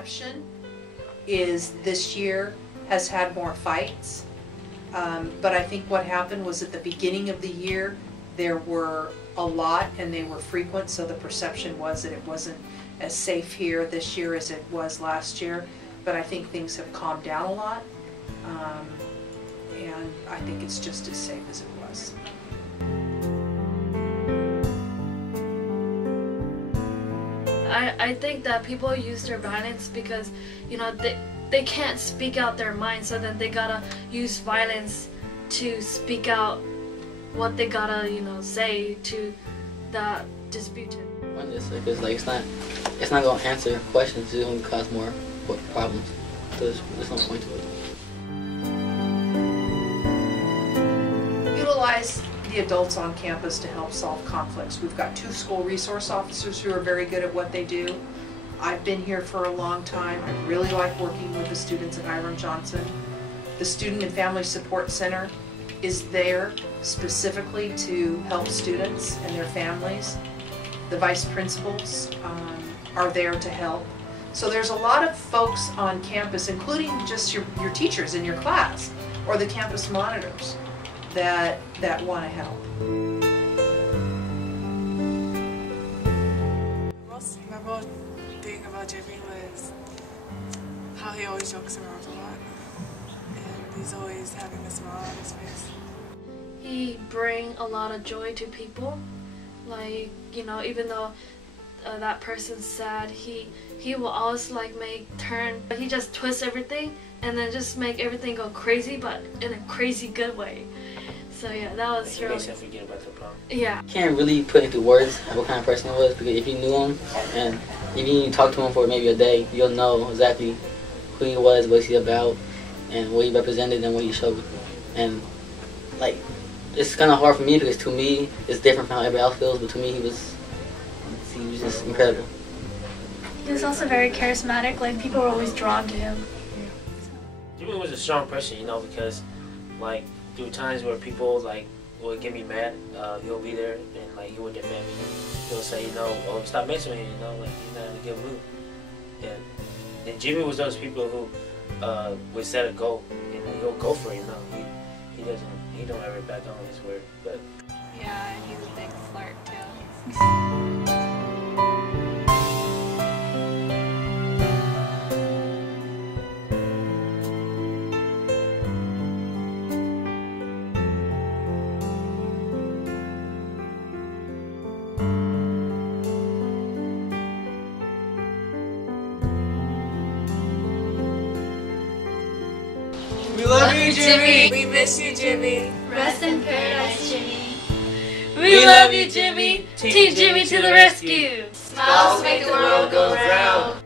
perception is this year has had more fights. But I think what happened was at the beginning of the year there were a lot and they were frequent, so the perception was that it wasn't as safe here this year as it was last year. But I think things have calmed down a lot, and I think it's just as safe as it was. I think that people use their violence because, you know, they can't speak out their mind, so then they gotta use violence to speak out what they gotta, you know, say to the disputant. Because like it's not gonna answer questions. It's gonna cause more problems. So there's no point to it. Utilize the adults on campus to help solve conflicts. We've got 2 school resource officers who are very good at what they do. I've been here for a long time. I really like working with the students at Hiram Johnson. The Student and Family Support Center is there specifically to help students and their families. The vice principals are there to help. So there's a lot of folks on campus, including just your teachers in your class or the campus monitors, that want to help. The most memorable thing about Jimmy was how he always jokes around a lot, and he's always having a smile on his face. He brings a lot of joy to people. Like, you know, even though that person's sad, he will always like he just twists everything and then just make everything go crazy, but in a crazy good way. So yeah, that was really. Forget about the problem. Yeah. Can't really put into words what kind of person he was, because if you knew him and if you talked to him for maybe a day, you'll know exactly who he was, what he about, and what he represented and what he showed. And like, it's kind of hard for me because to me it's different from how everybody else feels, but to me he was just incredible. He was also very charismatic, like people were always drawn to him. Jimmy was a strong person, you know, because like through times where people like would get me mad, he'll be there and like he would defend me. He'll say, you know, oh, stop messing with him, you know, like he's not in a good mood. And Jimmy was those people who would set a goal and he'll go for it, you know. He don't ever back on his word, but Yeah, and he's a big flirt too. We love you, Jimmy! We miss you, Jimmy! Rest in paradise, Jimmy. We love you, Jimmy. Team Jimmy to the rescue. Smiles make the world go round.